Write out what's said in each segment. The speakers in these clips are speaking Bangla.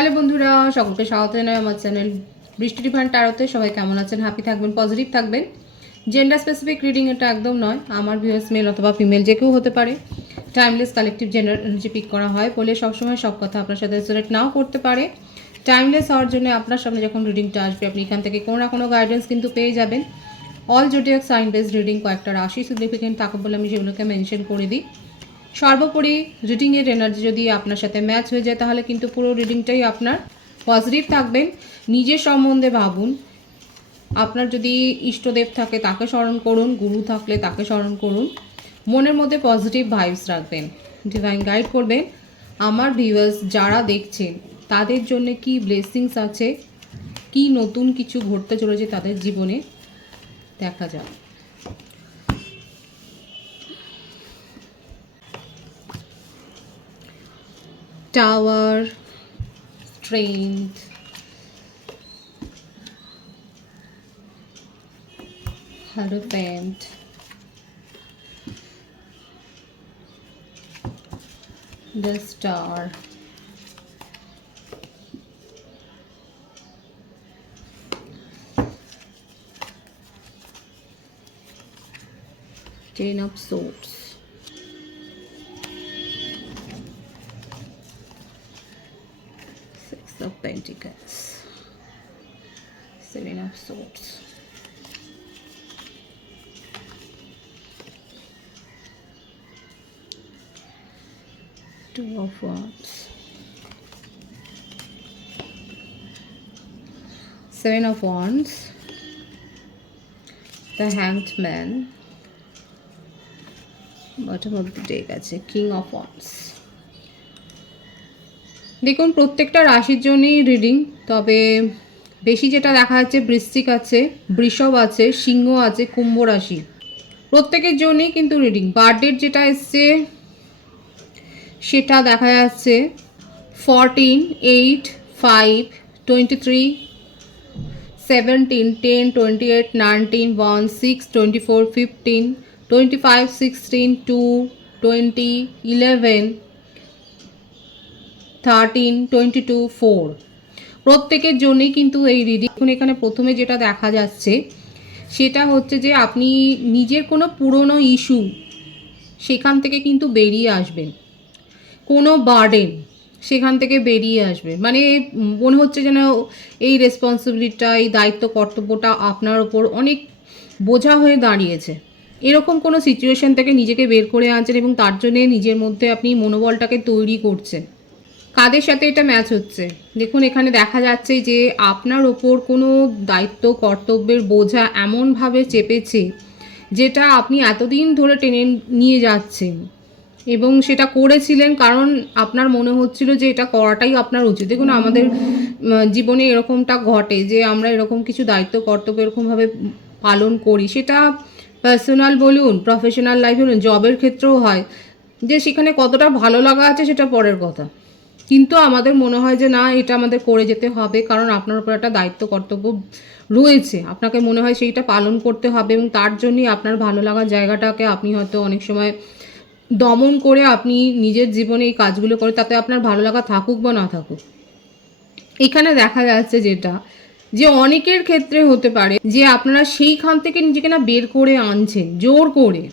হ্যালো বন্ধুরা, সকলকে স্বাগত জানাই আমার চ্যানেল বৃষ্টি ডিভাইন ট্যারোতে। সবাই কেমন আছেন? হ্যাপি থাকবেন, পজিটিভ থাকবেন। জেন্ডার স্পেসিফিক রিডিং এটা একদম নয়। আমার ভিউয়ার্স মেল অথবা ফিমেল যে কেউ হতে পারে। Timeless collective gender energy pick করা হয় বলে সবসময় সব কথা আপনার সাথে রিলেট নাও করতে পারে। টাইমলেস হওয়ার জন্য আপনার সামনে যখন রিডিংটা আসবে আপনি এখান থেকে কোনো না কোনো গাইডেন্স কিন্তু পেয়ে যাবেন। All zodiac sign based reading, কয়েকটা রাশি সিগনিফিকেন্ট থাকে বলে আমি সেগুলোকে মেনশন করে দিই। সর্বোপরি রিডিংয়ের এনার্জি যদি আপনার সাথে ম্যাচ হয়ে যায় তাহলে কিন্তু পুরো রিডিংটাই আপনার পজিটিভ থাকবেন। নিজের সম্বন্ধে ভাবুন। আপনার যদি ইষ্টদেব থাকে তাকে স্মরণ করুন, গুরু থাকলে তাকে স্মরণ করুন। মনের মধ্যে পজিটিভ ভাইবস রাখবেন। ডিভাইন গাইড করবেন। আমার ভিউয়ার্স যারা দেখছেন তাদের জন্য কি ব্লেসিংস আছে, কি নতুন কিছু ঘটতে চলেছে তাদের জীবনে, দেখা যাক। Tower, strength, Hierophant, the Star, Ten of Swords, Six of Pentacles, Seven of Swords, Two of Wands, Seven of Wands, the Hanged Man, bottom of the deck আছে King of Wands। দেখুন প্রত্যেকটা রাশির জন্যই রিডিং, তবে বেশি যেটা দেখা যাচ্ছে বৃশ্চিক আছে, বৃষভ আছে, সিংহ আছে, কুম্ভ রাশি, প্রত্যেকের জন্যই কিন্তু রিডিং। বার্থডেট যেটা এসছে সেটা দেখা যাচ্ছে 14, 8, 5, 23, 17, 10, 28, 19, 1, 6, 24, 15, 25, 16, 2, 20, 11, 13, 22, 4, প্রত্যেকের জন্যই কিন্তু এই রিডিং। এখন এখানে প্রথমে যেটা দেখা যাচ্ছে সেটা হচ্ছে যে আপনি নিজের কোনো পুরনো ইস্যু সেখান থেকে কিন্তু বেরিয়ে আসবেন, কোনো বার্ডেন সেখান থেকে বেরিয়ে আসবে। মানে মনে হচ্ছে যেন এই রেসপন্সিবিলিটিটা, এই দায়িত্ব কর্তব্যটা আপনার ওপর অনেক বোঝা হয়ে দাঁড়িয়েছে। এরকম কোনো সিচুয়েশন থেকে নিজেকে বের করে আনছেন এবং তার জন্যে নিজের মধ্যে আপনি মনোবলটাকে তৈরি করছেন। কাদের সাথে এটা ম্যাচ হচ্ছে দেখুন, এখানে দেখা যাচ্ছে যে আপনার ওপর কোনো দায়িত্ব কর্তব্যের বোঝা এমনভাবে চেপেছে যেটা আপনি এতদিন ধরে টেনে নিয়ে যাচ্ছেন এবং সেটা করেছিলেন কারণ আপনার মনে হচ্ছিল যে এটা করাটাই আপনার উচিত। দেখুন আমাদের জীবনে এরকমটা ঘটে যে আমরা এরকম কিছু দায়িত্ব কর্তব্য এরকমভাবে পালন করি, সেটা পার্সোনাল বলুন, প্রফেশনাল লাইফ বলুন, জবের ক্ষেত্রেও হয়, যে সেখানে কতটা ভালো লাগা আছে সেটা পরের কথা, কিন্তু আমাদের মনে হয় যে না এটা আমাদের করে যেতে হবে কারণ আপনার উপর একটা দায়িত্ব কর্তব্য রয়েছে, আপনাকে মনে হয় সেইটা পালন করতে হবে এবং তার জন্যই আপনার ভালো লাগার জায়গাটাকে আপনি হয়তো অনেক সময় দমন করে আপনি নিজের জীবনে এই কাজগুলো করে, তাতে আপনার ভালো লাগা থাকুক বা না থাকুক। এখানে দেখা যাচ্ছে যেটা যে অনেকের ক্ষেত্রে হতে পারে যে আপনারা সেইখান থেকে নিজেকে না বের করে আনছেন জোর করে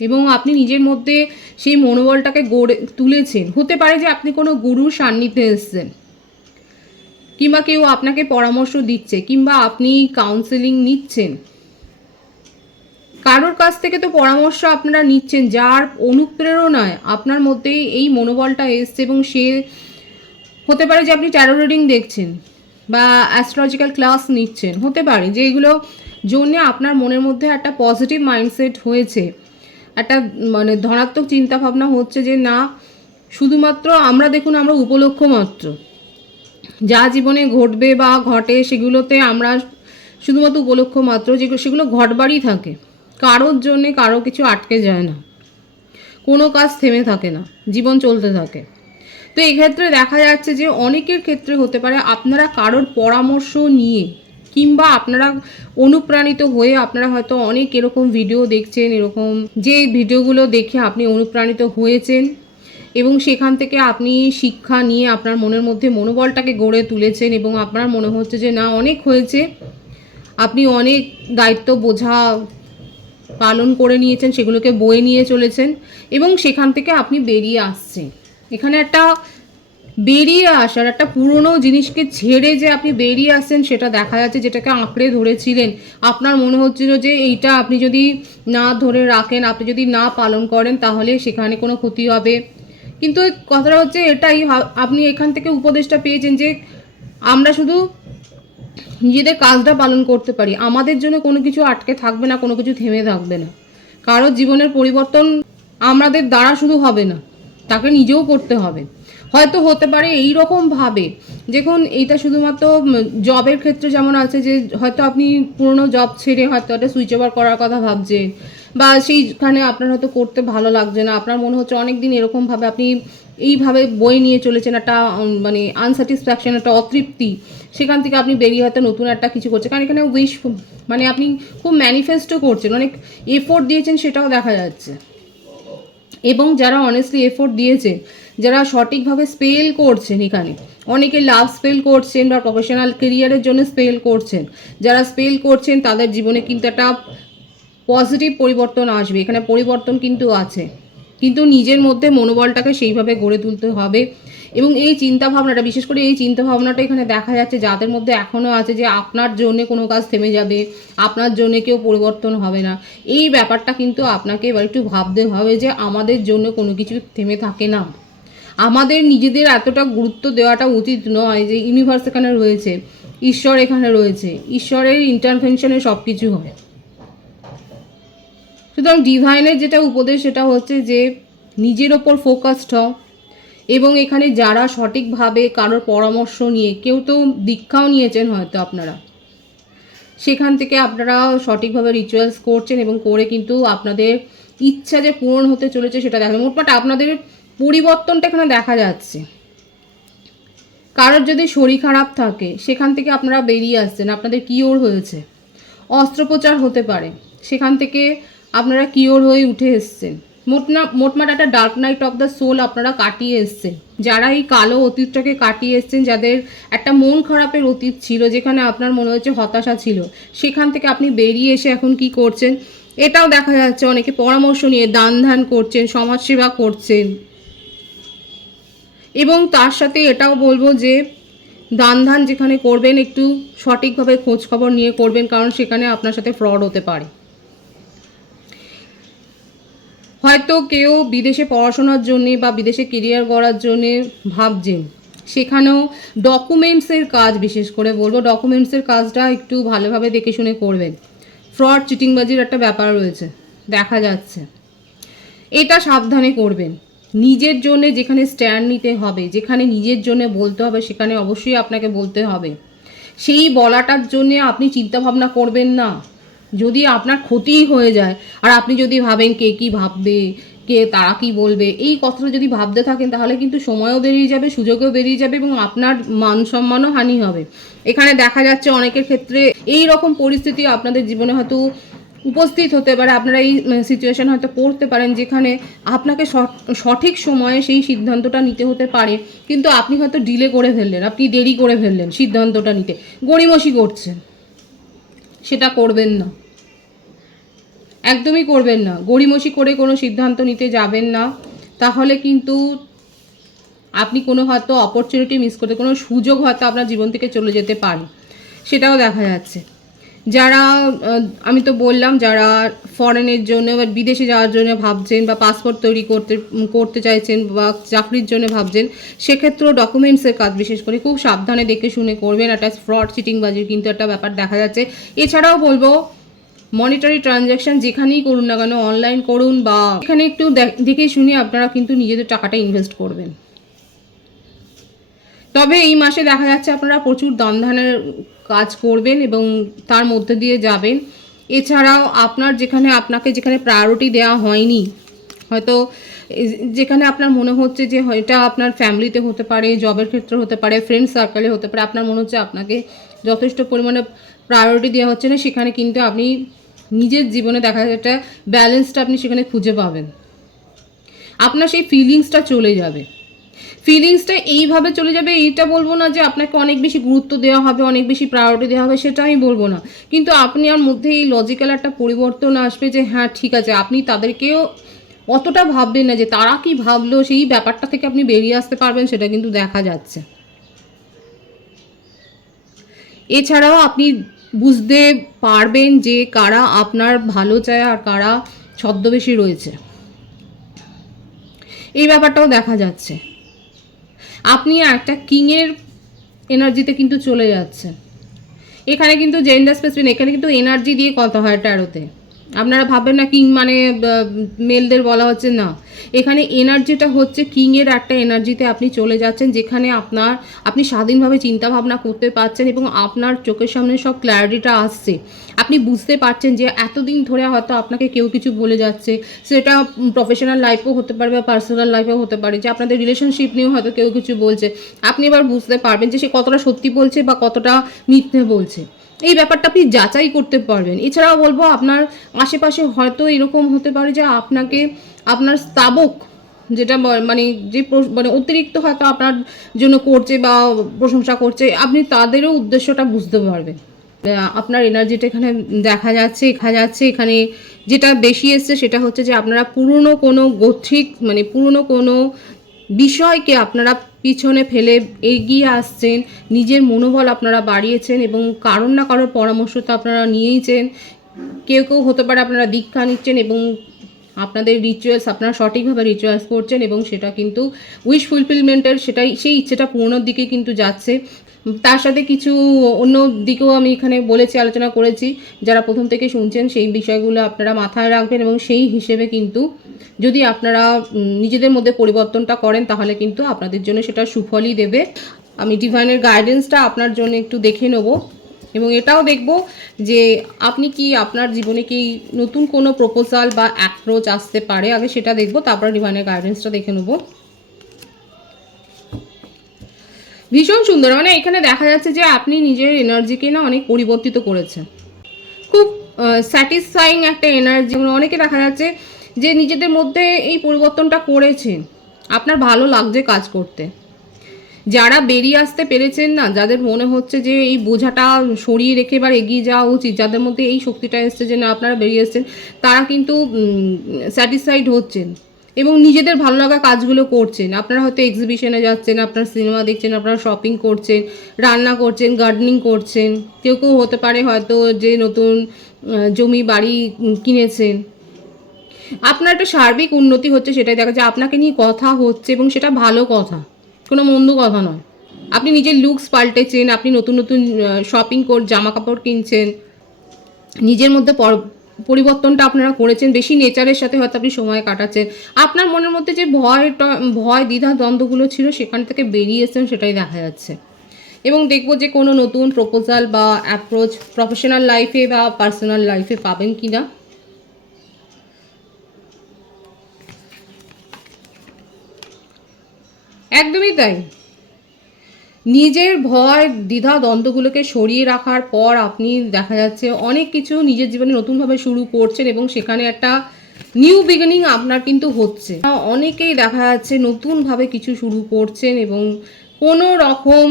এবং আপনি নিজের মধ্যে সেই মনোবলটাকে গড়ে তুলেছেন। হতে পারে যে আপনি কোনো গুরুর সান্নিধ্যে এসেছেন, কিংবা কেউ আপনাকে পরামর্শ দিচ্ছে, কিংবা আপনি কাউন্সেলিং নিচ্ছেন, কারোর কাছ থেকে তো পরামর্শ আপনারা নিচ্ছেন যার অনুপ্রেরণায় আপনার মধ্যে এই মনোবলটা এসছে। এবং সে হতে পারে যে আপনি ট্যারো রিডিং দেখছেন বা অ্যাস্ট্রোলজিক্যাল ক্লাস নিচ্ছেন, হতে পারে যে এগুলো জন্যে আপনার মনের মধ্যে একটা পজিটিভ মাইন্ডসেট হয়েছে, একটা মানে ধনাত্মক চিন্তাভাবনা হচ্ছে যে না শুধুমাত্র আমরা দেখুন আমরা উপলক্ষ মাত্র, যা জীবনে ঘটবে বা ঘটে সেগুলোতে আমরা শুধুমাত্র উপলক্ষ মাত্র, যে সেগুলো ঘটবারই থাকে, কারোর জন্যে কারো কিছু আটকে যায় না, কোনো কাজ থেমে থাকে না, জীবন চলতে থাকে। তো এক্ষেত্রে দেখা যাচ্ছে যে অনেকের ক্ষেত্রে হতে পারে আপনারা কারোর পরামর্শ নিয়ে কিংবা আপনারা অনুপ্রাণিত হয়ে আপনারা হয়তো অনেক এরকম ভিডিও দেখছেন, এরকম যে ভিডিওগুলো দেখে আপনি অনুপ্রাণিত হয়েছেন এবং সেখান থেকে আপনি শিক্ষা নিয়ে আপনার মনের মধ্যে মনোবলটাকে গড়ে তুলেছেন এবং আপনার মনে হচ্ছে যে না অনেক হয়েছে, আপনি অনেক দায়িত্ব বোঝা পালন করে নিয়েছেন, সেগুলোকে বয়ে নিয়ে চলেছেন এবং সেখান থেকে আপনি বেরিয়ে আসছেন। এখানে একটা বেরিয়ে আসার, একটা পুরনো জিনিসকে ছেড়ে যে আপনি বেরিয়ে আসছেন সেটা দেখা যাচ্ছে, যেটাকে আঁকড়ে ধরেছিলেন। আপনার মনে হচ্ছিল যে এইটা আপনি যদি না ধরে রাখেন, আপনি যদি না পালন করেন তাহলে সেখানে কোনো ক্ষতি হবে। কিন্তু কথাটা হচ্ছে এটাই, আপনি এখান থেকে উপদেশটা পেয়েছেন যে আমরা শুধু নিজেদের কাজটা পালন করতে পারি, আমাদের জন্য কোনো কিছু আটকে থাকবে না, কোনো কিছু থেমে থাকবে না। কারোর জীবনের পরিবর্তন আমাদের দ্বারা শুধু হবে না, তাকে নিজেও করতে হবে। হয়তো হতে পারে এই রকমভাবে, দেখুন এইটা শুধুমাত্র জবের ক্ষেত্রে যেমন আছে যে হয়তো আপনি পুরনো জব ছেড়ে হয়তো একটা সুইচ ওভার করার কথা ভাবছেন, বা সেইখানে আপনার হয়তো করতে ভালো লাগছে না, আপনার মনে হচ্ছে অনেক দিন এরকমভাবে আপনি এইভাবে বই নিয়ে চলেছেন, একটা মানে আনস্যাটিসফ্যাকশন, একটা অতৃপ্তি, সেখান থেকে আপনি বেরিয়ে হয়তো নতুন একটা কিছু করছেন। কারণ এখানে উইশ মানে আপনি খুব ম্যানিফেস্টও করছেন, অনেক এফোর্ট দিয়েছেন, সেটাও দেখা যাচ্ছে। এবং যারা অনেস্টলি এফোর্ট দিয়েছেন, যারা সঠিকভাবে স্পেল করছেন, এখানে অনেকে লাভ স্পেল করছেন বা প্রফেশনাল কেরিয়ারের জন্য স্পেল করছেন, যারা স্পেল করছেন তাদের জীবনে কিন্তু একটা পজিটিভ পরিবর্তন আসবে। এখানে পরিবর্তন কিন্তু আছে, কিন্তু নিজের মধ্যে মনোবলটাকে সেইভাবে গড়ে তুলতে হবে। এবং এই চিন্তাভাবনাটা, বিশেষ করে এই চিন্তাভাবনাটা এখানে দেখা যাচ্ছে যাদের মধ্যে এখনও আছে যে আপনার জন্য কোনো কাজ থেমে যাবে, আপনার জন্য কেউ পরিবর্তন হবে না, এই ব্যাপারটা কিন্তু আপনাকে এবার একটু ভাবতে হবে যে আমাদের জন্য কোনো কিছু থেমে থাকে না। আমাদের নিজেদের এতটা গুরুত্ব দেওয়াটা উচিত নয় যে ইউনিভার্স এখানে রয়েছে, ঈশ্বর এখানে রয়েছে, ঈশ্বরের ইন্টারভেনশনে সব কিছু হয়। সুতরাং ডিভাইনের যেটা উপদেশ সেটা হচ্ছে যে নিজের ওপর ফোকাসড হও। এবং এখানে যারা সঠিকভাবে কারোর পরামর্শ নিয়ে, কেউ তো দীক্ষাও নিয়েছেন হয়তো আপনারা, সেখান থেকে আপনারা সঠিকভাবে রিচুয়ালস করছেন এবং করে কিন্তু আপনাদের ইচ্ছা যে পূরণ হতে চলেছে সেটা দেখা, মোটমাট আপনাদের পরিবর্তনটা এখানে দেখা যাচ্ছে। কারোর যদি শরীর খারাপ থাকে সেখান থেকে আপনারা বেরিয়ে আসছেন, আপনাদের কিওর হয়েছে। অস্ত্রোপচার হতে পারে, সেখান থেকে আপনারা কিওর হয়ে উঠে এসছেন। মোটমাট একটা dark night of the soul আপনারা কাটিয়ে এসছেন। যারা এই কালো অতীতটাকে কাটিয়ে এসছেন, যাদের একটা মন খারাপের অতীত ছিল, যেখানে আপনার মনে হচ্ছে হতাশা ছিল, সেখান থেকে আপনি বেরিয়ে এসে এখন কি করছেন এটাও দেখা যাচ্ছে। অনেকে পরামর্শ নিয়ে দান ধ্যান করছেন, সমাজসেবা করছেন। এবং তার সাথে এটাও বলবো যে দান ধ্যান যেখানে করবেন একটু সঠিকভাবে খোঁজ খবর নিয়ে করবেন, কারণ সেখানে আপনার সাথে ফ্রড হতে পারে। হয়তো কেউ বিদেশে পড়াশোনার জন্যে বা বিদেশে কেরিয়ার গড়ার জন্যে ভাবছেন, সেখানেও ডকুমেন্টসের কাজ, বিশেষ করে বলবো ডকুমেন্টসের কাজটা একটু ভালোভাবে দেখে শুনে করবেন। ফ্রড চিটিংবাজির একটা ব্যাপার রয়েছে দেখা যাচ্ছে, এটা সাবধানে করবেন। নিজের জন্যে যেখানে স্ট্যান্ড নিতে হবে, যেখানে নিজের জন্যে বলতে হবে, সেখানে অবশ্যই আপনাকে বলতে হবে। সেই বলাটার জন্যে আপনি চিন্তাভাবনা করবেন না। যদি আপনার ক্ষতিই হয়ে যায় আর আপনি যদি ভাবেন কে কী ভাববে, কে তারা কি বলবে, এই কথাটা যদি ভাবতে থাকেন তাহলে কিন্তু সময়ও বেরিয়ে যাবে, সুযোগও বেরিয়ে যাবে এবং আপনার মান সম্মানও হানি হবে। এখানে দেখা যাচ্ছে অনেকের ক্ষেত্রে এই রকম পরিস্থিতি আপনাদের জীবনে হয়তো উপস্থিত হতে পারে, আপনারা এই সিচুয়েশন হয়তো পড়তে পারেন যেখানে আপনাকে সঠিক সময়ে সেই সিদ্ধান্তটা নিতে হতে পারে, কিন্তু আপনি হয়তো ডিলে করে ফেললেন, আপনি দেরি করে ফেললেন সিদ্ধান্তটা নিতে, গড়িমসি করছেন। সেটা করবেন না, একদমই করবেন না। গড়িমসি করে কোনো সিদ্ধান্ত নিতে যাবেন না, তাহলে কিন্তু আপনি কোনো হয়তো অপরচুনিটি মিস করতে, কোনো সুযোগ হয়তো আপনার জীবন থেকে চলে যেতে পারে, সেটাও দেখা যাচ্ছে। যারা আমি তো বললাম যারা ফরেনের জন্য বা বিদেশে যাওয়ার জন্য ভাবছেন বা পাসপোর্ট তৈরি করতে চাইছেন বা চাকরির জন্য ভাবছেন, সেক্ষেত্রেও ডকুমেন্টসের কাজ বিশেষ করে খুব সাবধানে দেখে শুনে করবেন। একটা ফ্রড চিটিংবাজির কিন্তু একটা ব্যাপার দেখা যাচ্ছে। এছাড়াও বলবো মনিটারি ট্রানজ্যাকশান যেখানেই করুন না কেন, অনলাইন করুন বা এখানে একটু দেখে শুনে আপনারা কিন্তু নিজেদের টাকাটা ইনভেস্ট করবেন। তবে এই মাসে দেখা যাচ্ছে আপনারা প্রচুর দান ধ্যানের কাজ করবেন এবং তার মধ্যে দিয়ে যাবেন। এছাড়াও আপনার যেখানে প্রায়োরিটি দেওয়া হয়নি, হয়তো যেখানে আপনার মনে হচ্ছে যে এটা আপনার ফ্যামিলিতে হতে পারে, জবের ক্ষেত্রে হতে পারে, ফ্রেন্ড সার্কেলে হতে পারে, আপনার মনে হচ্ছে আপনাকে যথেষ্ট পরিমাণে প্রায়োরিটি দেওয়া হচ্ছে না, সেখানে কিন্তু আপনি নিজের জীবনে দেখা যাচ্ছে একটা ব্যালেন্সটা আপনি সেখানে খুঁজে পাবেন। আপনার সেই ফিলিংসটা চলে যাবে। ফিলিংসটা এইভাবে চলে যাবে, এইটা বলবো না যে আপনাকে অনেক বেশি গুরুত্ব দেওয়া হবে, অনেক বেশি প্রায়োরিটি দেওয়া হবে, সেটা আমি বলবো না, কিন্তু আপনার মধ্যে এই লজিক্যাল একটা পরিবর্তন আসবে যে হ্যাঁ ঠিক আছে, আপনি তাদেরকেও অতটা ভাববেন না যে তারা কি ভাবলো, সেই ব্যাপারটা থেকে আপনি বেরিয়ে আসতে পারবেন, সেটা কিন্তু দেখা যাচ্ছে। এছাড়াও আপনি বুঝতে পারবেন যে কারা আপনার ভালো চায় আর কারা ছদ্মবেশী রয়েছে, এই ব্যাপারটাও দেখা যাচ্ছে। আপনি একটা কিংয়ের এনার্জিতে কিন্তু চলে যাচ্ছে। এখানে কিন্তু জেন্ডার স্পেসিফিক, এখানে কিন্তু এনার্জি দিয়ে কথা হয় ট্যারোতে। আপনারা ভাববেন না কিং মানে মেলদের বলা হচ্ছে, না, এখানে এনার্জিটা হচ্ছে কিংয়ের একটা এনার্জিতে আপনি চলে যাচ্ছেন, যেখানে আপনি স্বাধীনভাবে চিন্তা ভাবনা করতে পারছেন এবং আপনার চোখের সামনে সব ক্ল্যারিটিটা আসছে। আপনি বুঝতে পারছেন যে এতদিন ধরে হয়তো আপনাকে কেউ কিছু বলে যাচ্ছে, সেটা প্রফেশনাল লাইফেও হতে পারে বা পার্সোনাল লাইফেও হতে পারে, যে আপনাদের রিলেশনশিপ নিয়েও হয়তো কেউ কিছু বলছে। আপনি এবার বুঝতে পারবেন যে সে কতটা সত্যি বলছে বা কতটা মিথ্যে বলছে, এই ব্যাপারটা আপনি যাচাই করতে পারবেন। এছাড়াও বলবো, আপনার আশেপাশে হয়তো এরকম হতে পারে যে আপনার স্তাবক, যেটা মানে মানে অতিরিক্ত হয়তো আপনার জন্য করছে বা প্রশংসা করছে, আপনি তাদেরও উদ্দেশ্যটা বুঝতে পারবেন। আপনার এনার্জিটা এখানে দেখা যাচ্ছে এখানে যেটা বেশি এসছে সেটা হচ্ছে যে আপনারা পুরনো কোনো গথিক মানে পুরনো কোনো বিষয়কে আপনারা পিছনে ফেলে এগিয়ে আসছেন, নিজের মনোবল আপনারা বাড়িয়েছেন এবং কারোর না কারোর পরামর্শ তো আপনারা নিয়েইছেন। কেউ হতে পারে আপনারা দীক্ষা নিচ্ছেন এবং আপনাদের রিচুয়ালস, আপনারা সঠিকভাবে রিচুয়ালস করছেন এবং সেটা কিন্তু উইশ ফুলফিলমেন্টের সেই ইচ্ছেটা পূর্ণর দিকে কিন্তু যাচ্ছে। তার সাথে কিছু অন্য দিকেও আমি এখানে আলোচনা করেছি, যারা প্রথম থেকে শুনছেন সেই বিষয়গুলো আপনারা মাথায় রাখবেন এবং সেই হিসেবে কিন্তু যদি আপনারা নিজেদের মধ্যে পরিবর্তনটা করেন তাহলে কিন্তু আপনাদের জন্য সেটা সুফলই দেবে। আমি ডিভাইনের গাইডেন্সটা আপনার জন্য একটু দেখে নেব এবং এটাও দেখব যে আপনি কি আপনার জীবনে কি নতুন কোনো প্রপোজাল বা অ্যাপ্রোচ আসতে পারে, আগে সেটা দেখব, তারপর ডিভাইনের গাইডেন্সটা দেখে নেব। ভীষণ সুন্দর, মানে এখানে দেখা যাচ্ছে যে আপনি নিজের এনার্জিকে না অনেক পরিবর্তিত করেছেন, খুব স্যাটিসফাইং একটা এনার্জি। অনেকে দেখা যাচ্ছে যে নিজেদের মধ্যে এই পরিবর্তনটা করেছেন, আপনার ভালো লাগছে কাজ করতে। যারা বেরিয়ে আসতে পেরেছেন না, যাদের মনে হচ্ছে যে এই বোঝাটা সরিয়ে রেখে এবার এগিয়ে যাওয়া উচিত, যাদের মধ্যে এই শক্তিটা এসছে যে না আপনারা বেরিয়ে এসছেন, তারা কিন্তু স্যাটিসফাইড হচ্ছেন এবং নিজেদের ভালো লাগা কাজগুলো করছেন। আপনারা হয়তো এক্সিবিশনে যাচ্ছেন, আপনারা সিনেমা দেখছেন, আপনারা শপিং করছেন, রান্না করছেন, গার্ডেনিং করছেন, কেউ হতে পারে হয়তো যে নতুন জমি বাড়ি কিনেছেন। আপনার একটা সার্বিক উন্নতি হচ্ছে, সেটাই দেখা যায়। আপনাকে নিয়ে কথা হচ্ছে এবং সেটা ভালো কথা, কোনো মন্দ কথা নয়। আপনি নিজের লুকস পাল্টেছেন, আপনি নতুন নতুন শপিং জামা কাপড় কিনছেন, নিজের মধ্যে পরিবর্তনটা আপনারা করেছেন, বেশি নেচারের সাথে হয়তো আপনি সময় কাটাচ্ছেন। আপনার মনের মধ্যে যে ভয় দ্বিধা দ্বন্দ্বগুলো ছিল সেখান থেকে বেরিয়ে এসেছেন, সেটাই দেখা যাচ্ছে। এবং দেখব যে কোনো নতুন প্রপোজাল বা অ্যাপ্রোচ প্রফেশনাল লাইফে বা পার্সোনাল লাইফে পাবেন কি না। একদমই তাই, নিজের ভয় দ্বিধা দ্বন্দ্বগুলোকে সরিয়ে রাখার পর আপনি দেখা যাচ্ছে অনেক কিছু নিজের জীবনে নতুনভাবে শুরু করছেন এবং সেখানে একটা নিউ বিগিনিং আপনার কিন্তু হচ্ছে। অনেকেই দেখা যাচ্ছে নতুনভাবে কিছু শুরু করছেন এবং কোনো রকম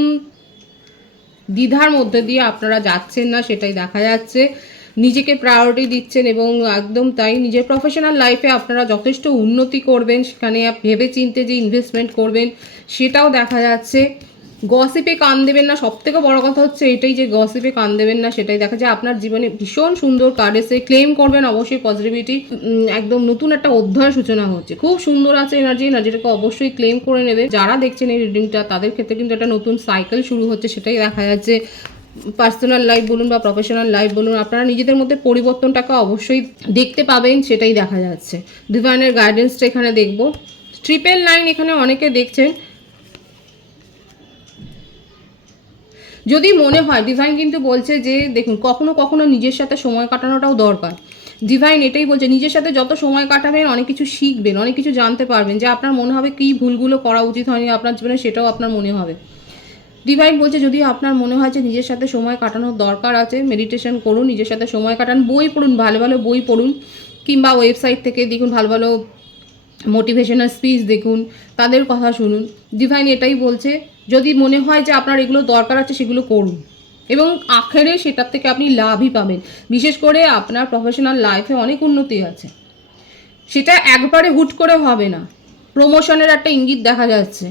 দ্বিধার মধ্যে দিয়ে আপনারা যাচ্ছেন না, সেটাই দেখা যাচ্ছে। নিজেকে প্রায়োরিটি দিচ্ছেন এবং একদম তাই, নিজের প্রফেশনাল লাইফে আপনারা যথেষ্ট উন্নতি করবেন, সেখানে ভেবে চিনতে যে ইনভেস্টমেন্ট করবেন সেটাও দেখা যাচ্ছে। গসিপে কান দেবেন না, সবথেকে বড় কথা হচ্ছে এটাই যে গসিপে কান দেবেন না, সেটাই দেখা যায়। আপনার জীবনে ভীষণ সুন্দর কার্ড এসে ক্লেম করবেন অবশ্যই পজিটিভিটি, একদম নতুন একটা অধ্যায় সূচনা হচ্ছে, খুব সুন্দর আছে এনার্জিটাকে অবশ্যই ক্লেম করে নেবে। যারা দেখছেন এই রিডিংটা তাদের ক্ষেত্রে কিন্তু একটা নতুন সাইকেল শুরু হচ্ছে, সেটাই দেখা যাচ্ছে। পার্সোনাল লাইফ বলুন বা প্রফেশনাল লাইফ বলুন, আপনারা নিজেদের মধ্যে পরিবর্তনটাকে অবশ্যই দেখতে পাবেন, সেটাই দেখা যাচ্ছে। ডিভাইনের গাইডেন্সটা এখানে দেখব। 999 এখানে অনেকে দেখছেন, যদি মনে হয় ডিভাইন কিন্তু বলছে যে দেখুন কখনো কখনো নিজের সাথে সময় কাটানোটাও দরকার। ডিভাইন এটাই বলছে, নিজের সাথে যত সময় কাটাবেন অনেক কিছু শিখবেন, অনেক কিছু জানতে পারবেন, যে আপনার মনে হবে কী ভুলগুলো করা উচিত হয়নি আপনার জীবনে, সেটাও আপনার মনে হবে। ডিভাইন বলছে যদি আপনার মনে হয় যে নিজের সাথে সময় কাটানোর দরকার আছে, মেডিটেশন করুন, নিজের সাথে সময় কাটান, বই পড়ুন, ভালো ভালো বই পড়ুন, কিংবা ওয়েবসাইট থেকে দেখুন ভালো ভালো মোটিভেশনাল স্পিচ দেখুন, তাদের কথা শুনুন। ডিভাইন এটাই বলছে, যদি মনে হয় যে আপনার এগুলো দরকার আছে সেগুলো করুন, এবং আখেরে সেটার থেকে আপনি লাভই পাবেন। বিশেষ করে আপনার প্রফেশনাল লাইফে অনেক উন্নতি আছে, সেটা একবারে হুট করে হবে না। প্রমোশনের একটা ইঙ্গিত দেখা যাচ্ছে,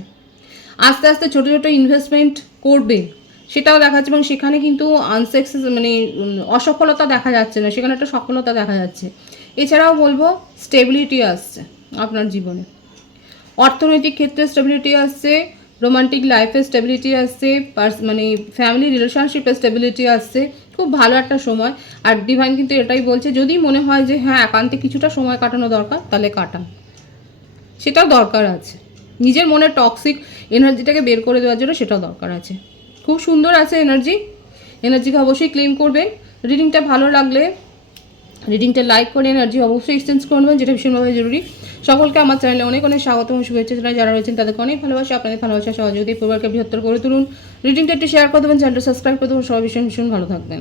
আস্তে আস্তে ছোটো ছোটো ইনভেস্টমেন্ট করবেন, সেটাও দেখাচ্ছে, এবং সেখানে কিন্তু আনসাকসেস মানে অসফলতা দেখা যাচ্ছে না, সেখানে একটা সফলতা দেখা যাচ্ছে। এছাড়াও বলবো স্টেবিলিটি আসছে আপনার জীবনে, অর্থনৈতিক ক্ষেত্রে স্টেবিলিটি আসছে, রোমান্টিক লাইফে স্টেবিলিটি আসছে, মানে ফ্যামিলি রিলেশনশিপে স্টেবিলিটি আসছে। খুব ভালো একটা সময়। আর ডিভাইন কিন্তু এটাই বলছে, যদি মনে হয় যে হ্যাঁ একান্তে কিছুটা সময় কাটানো দরকার, তাহলে কাটান, সেটাও দরকার আছে। নিজের মনের টক্সিক এনার্জিটাকে বের করে দেওয়ার জন্য সেটাও দরকার আছে। খুব সুন্দর আছে এনার্জিকে অবশ্যই ক্লেম করবেন। রিডিংটা ভালো লাগলে রিডিংটা লাইক করে এনার্জি অবশ্যই এক্সচেঞ্জ করবেন, যেটা ভীষণভাবে জরুরি। সকলকে আমার চ্যানেলে অনেক অনেক স্বাগত এবং শুভেচ্ছা জানাই। যারা রয়েছেন তাদেরকে অনেক ভালোবাসা, আপনাদের ভালোবাসা সহযোগিতা পরিবারকে বৃহত্তর করে তুলুন। রিডিংটা একটু শেয়ার করে দেবেন, চ্যানেলটা সাবস্ক্রাইব করে দেবেন। সবাই ভীষণ ভীষণ ভালো থাকবেন।